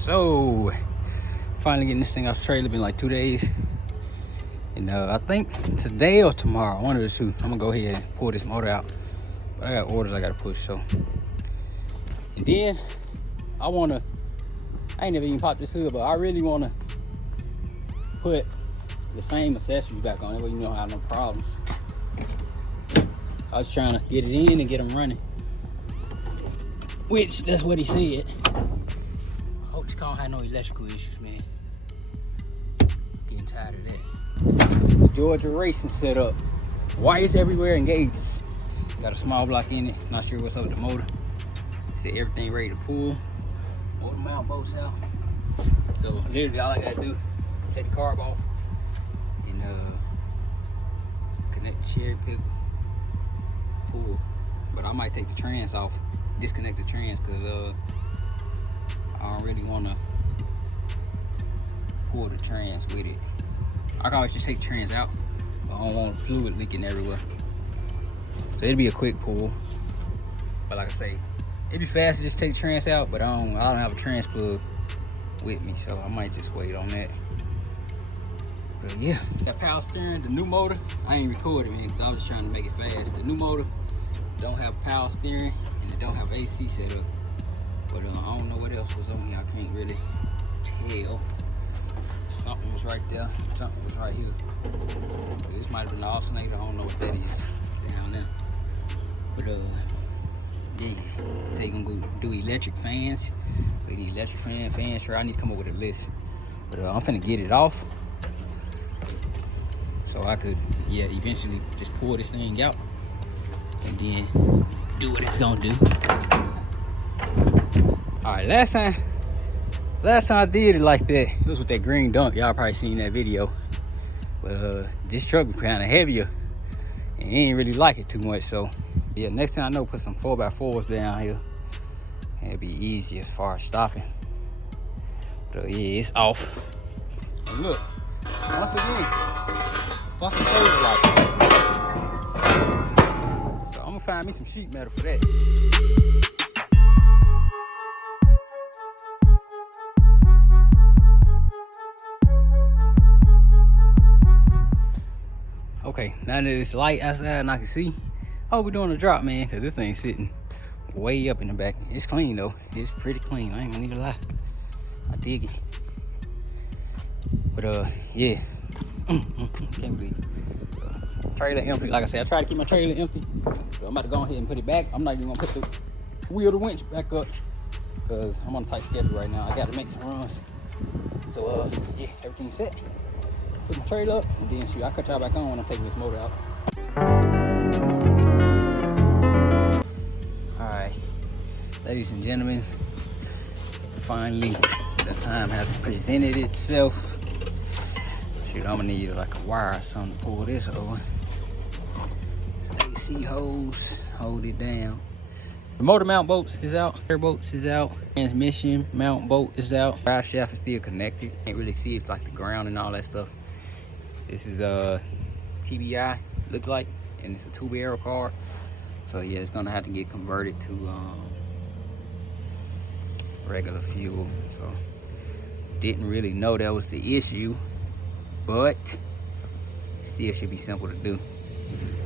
So finally getting this thing off the trailer. Been like 2 days, and I think today or tomorrow, one of the two, I'm gonna go ahead and pull this motor out. But I got orders I gotta push, so. And then I ain't never even popped this hood, but I really wanna put the same accessories back on it, where you don't have no problems. I was trying to get it in and get them running, which that's what he said. I hope this car don't have no electrical issues, man. Getting tired of that. Georgia racing setup. Wires everywhere and gauges. Got a small block in it. Not sure what's up with the motor. Said everything ready to pull. Motor mount bolts out. So literally all I gotta do, take the carb off and connect the cherry pick, pull. But I might take the trans off, disconnect the trans, because I don't really want to pull the trans with it. I can always just take the trans out, but I don't want fluid leaking everywhere. So it'll be a quick pull. But like I say, it'd be fast to just take the trans out, but I don't have a trans plug with me, so I might just wait on that. But yeah, that power steering, the new motor, I ain't recording, man, because I was just trying to make it fast. The new motor don't have power steering and it don't have AC set up. But I don't know what else was on here. I can't really tell. Something was right there, something was right here. But this might have been the alternator. I don't know what that is. It's down there. But yeah, say you're gonna go do electric fans. So you need electric fans. Sure, I need to come up with a list. But I'm finna get it off, so I could, yeah, eventually just pull this thing out and then do what it's gonna do. All right, last time I did it like that, it was with that green dunk. Y'all probably seen that video. But this truck was kind of heavier and ain't really like it too much. So yeah, next time I know, put some 4x4s down here. And it'll be easier as far as stopping. But yeah, it's off. And look, once again, fucking trailer light. So I'm gonna find me some sheet metal for that. Okay, now that it's light outside and I can see, oh, we're doing a drop, man, because this thing's sitting way up in the back. It's clean though. It's pretty clean. I ain't gonna even lie. I dig it. But yeah. Can't believe it. So, trailer empty. Like I said, I try to keep my trailer empty. So I'm about to go ahead and put it back. I'm not even gonna put the wheel, the winch back up, because I'm on a tight schedule right now. I gotta make some runs. So yeah, everything's set. Put my trailer up, and then shoot, I cut y'all back on when I'm taking this motor out. Alright, ladies and gentlemen, finally the time has presented itself. Shoot, I'm gonna need like a wire or something to pull this over. This AC hose, hold it down. The motor mount bolts is out, air bolts is out, transmission mount bolt is out. Drive shaft is still connected. Can't really see it's like the ground and all that stuff. This is a TBI, look like, and it's a 2-barrel car. So yeah, it's gonna have to get converted to regular fuel. So didn't really know that was the issue, but still should be simple to do.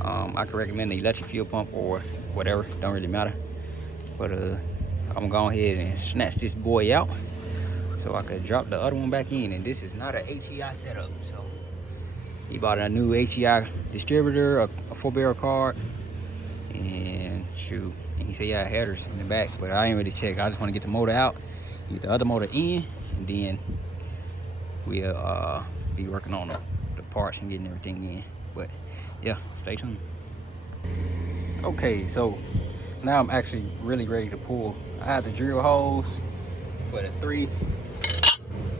I could recommend the electric fuel pump or whatever, don't really matter. But I'm gonna go ahead and snatch this boy out so I could drop the other one back in. And this is not an HEI setup, so he bought a new HEI distributor, a 4-barrel card, and shoot, and he said yeah, headers in the back, but I ain't really check. I just want to get the motor out, get the other motor in, and then we'll be working on the parts and getting everything in. But yeah, stay tuned. Okay, so now I'm actually really ready to pull. I have the drill holes for the 3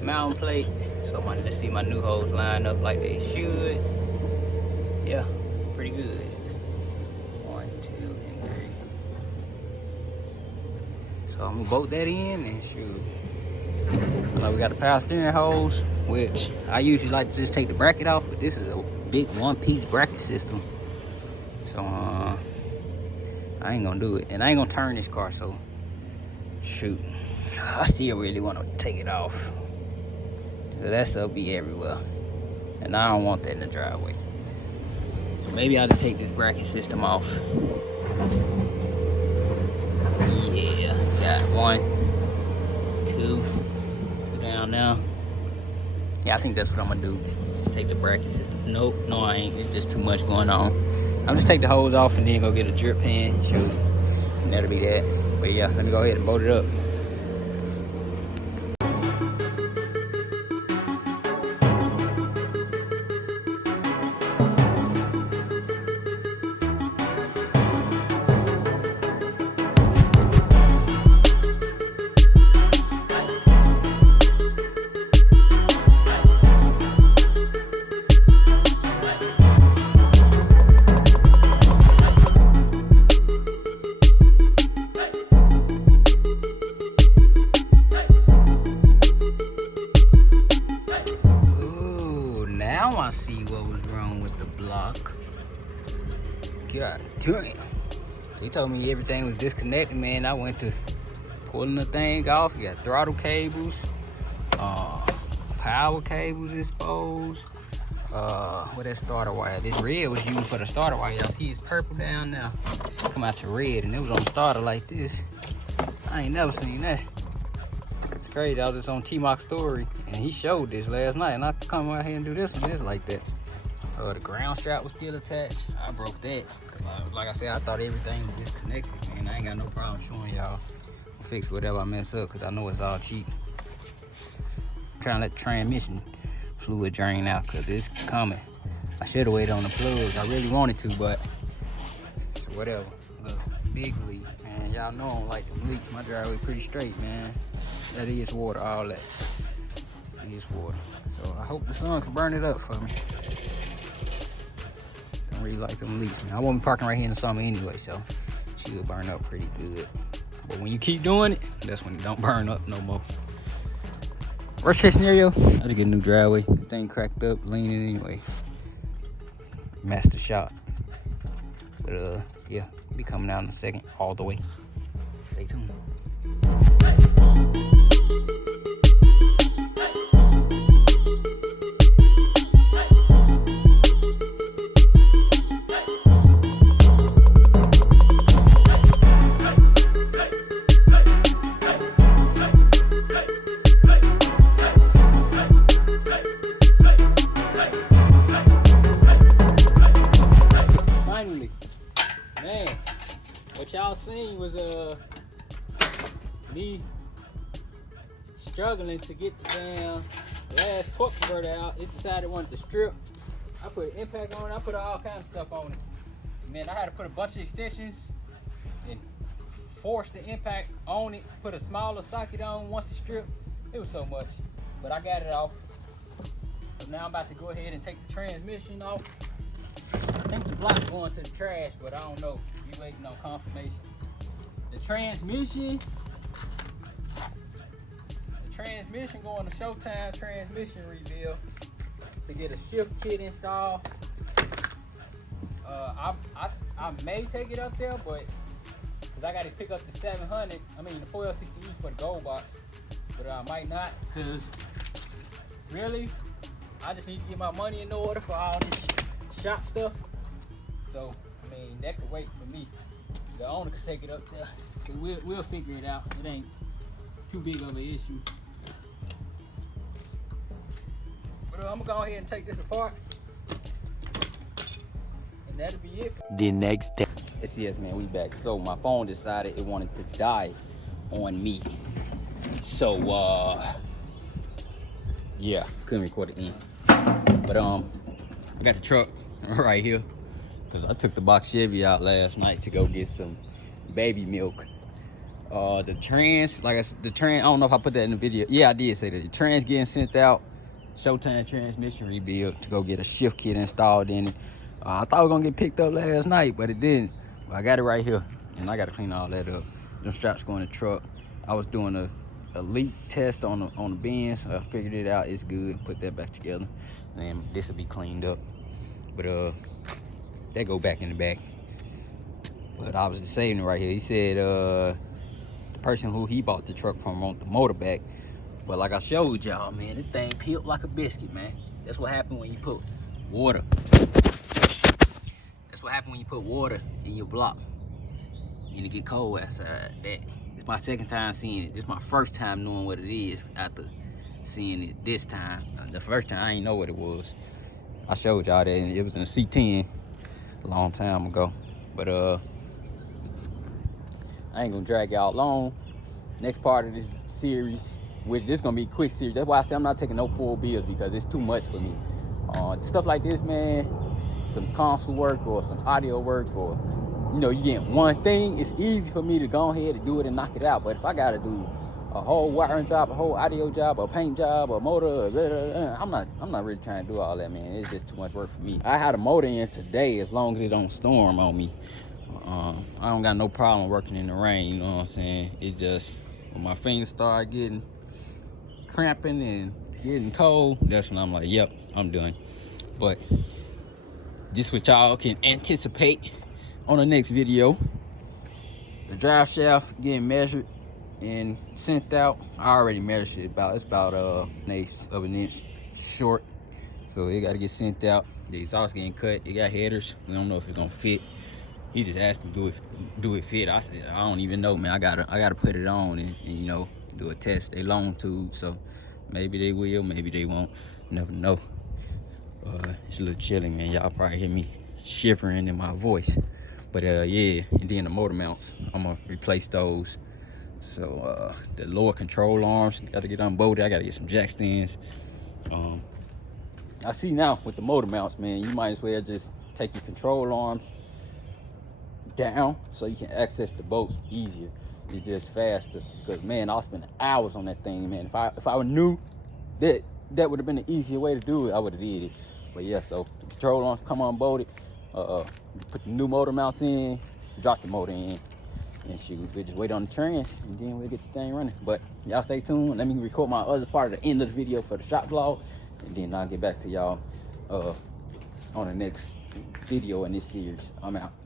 mounting plate. So let's see my new holes line up like they should. Yeah, pretty good. 1, 2, and 3. So I'm gonna bolt that in and shoot. I know we got the power steering hose, which I usually like to just take the bracket off, but this is a big 1-piece bracket system. So I ain't gonna do it. And I ain't gonna turn this car, so shoot. I still really want to take it off. So that stuff be everywhere. And I don't want that in the driveway. So maybe I'll just take this bracket system off. Yeah, got 1, 2 down now. Yeah, I think that's what I'm gonna do. Just take the bracket system. Nope, no I ain't. It's just too much going on. I'm just take the hose off and then go get a drip pan. Shoot, and that'll be that. But yeah, let me go ahead and bolt it up. Now I see what was wrong with the block. God damn. They told me everything was disconnected, man. I went to pulling the thing off. You got throttle cables, power cables exposed. What that starter wire? This red was used for the starter wire. Y'all see it's purple down now. Come out to red, and it was on the starter like this. I ain't never seen that. It's crazy. I was just on T-Mock's story, and he showed this last night, and I come out here and do this and this like that. The ground strap was still attached. I broke that. Like I said, I thought everything was disconnected, man. I ain't got no problem showing y'all. Fix whatever I mess up, because I know it's all cheap. I'm trying to let the transmission fluid drain out, because it's coming. I should have waited on the plugs. I really wanted to, but it's whatever. Look, big leak, man. Y'all know I don't like the leaks. My driveway pretty straight, man. That is water, all that. It is water. So I hope the sun can burn it up for me. Don't really like them leaks, man. I won't be parking right here in the summer anyway, so she'll burn up pretty good. But when you keep doing it, that's when it don't burn up no more. Worst case scenario, I just get a new driveway. Thing cracked up, leaning anyway. Master shop. But yeah, be coming out in a second, all the way. Stay tuned. Man, what y'all seen was me struggling to get the damn last torque converter out. It decided it wanted to strip. I put impact on it. I put all kinds of stuff on it. Man, I had to put a bunch of extensions and force the impact on it. Put a smaller socket on once it stripped. It was so much, but I got it off. So now I'm about to go ahead and take the transmission off. I think the block's going to the trash, but I don't know. You waiting on confirmation. The transmission going to Showtime transmission rebuild to get a shift kit installed. I may take it up there, but because I got to pick up the 700, I mean the 4L60E for the gold box, but I might not, because really, I just need to get my money in order for all this shop stuff. So, I mean, that could wait for me. The owner could take it up there. So we'll figure it out. It ain't too big of an issue. But I'm gonna go ahead and take this apart. And that'll be it. The next day. Yes, man, we back. So my phone decided it wanted to die on me. So, yeah, couldn't record it in. But, I got the truck right here. Cause I took the box Chevy out last night to go get some baby milk. The trans, like I said, I don't know if I put that in the video. Yeah, I did say that. The trans getting sent out. Showtime transmission rebuild to go get a shift kit installed in it. I thought it was gonna get picked up last night, but it didn't. But I got it right here, and I gotta clean all that up. Them straps go in the truck. I was doing a leak test on the bins. So I figured it out. It's good. Put that back together, and this will be cleaned up. But they go back in the back. But I was just saving it right here. He said the person who he bought the truck from want the motor back. But like I showed y'all, man, this thing peeled like a biscuit, man. That's what happened when you put water. That's what happened when you put water in your block and it get cold outside. It's my second time seeing it. This is my first time knowing what it is after seeing it this time. The first time I didn't know what it was. I showed y'all that it was in a C10 a long time ago. But I ain't gonna drag y'all long. Next part of this series, which this gonna be a quick series. That's why I say I'm not taking no full builds because it's too much for me. Stuff like this, man, some console work or some audio work, or you know, you get one thing, it's easy for me to go ahead and do it and knock it out. But if I gotta do a whole wiring job, a whole audio job, a paint job, a motor, I'm not really trying to do all that, man. It's just too much work for me. I had a motor in today as long as it don't storm on me. I don't got no problem working in the rain, you know what I'm saying? It just, when my fingers start getting cramping and getting cold, that's when I'm like, yep, I'm done. But this what y'all can anticipate on the next video. The drive shaft getting measured and sent out. I already measured it. It's about 1/8 of an inch short, so it got to get sent out. The exhaust getting cut. It got headers. We don't know if it's gonna fit. He just asked me do it fit. I said I don't even know, man. I gotta put it on and you know, do a test. They long tube, so maybe they will, maybe they won't. Never know. It's a little chilly, man. Y'all probably hear me shivering in my voice. But yeah, and then the motor mounts, I'm gonna replace those. So the lower control arms gotta get unbolted. I gotta get some jack stands. I see now with the motor mounts, man, you might as well just take your control arms down so you can access the bolts easier. It's just faster. Because man, I'll spend hours on that thing, man. If I knew that would have been the easier way to do it, I would have did it. But yeah, so the control arms come unbolted. Put the new motor mounts in, drop the motor in, and shoot, we just wait on the trans, and then we'll get the thing running. But y'all stay tuned. Let me record my other part at the end of the video for the shop vlog, and then I'll get back to y'all on the next video in this series. I'm out.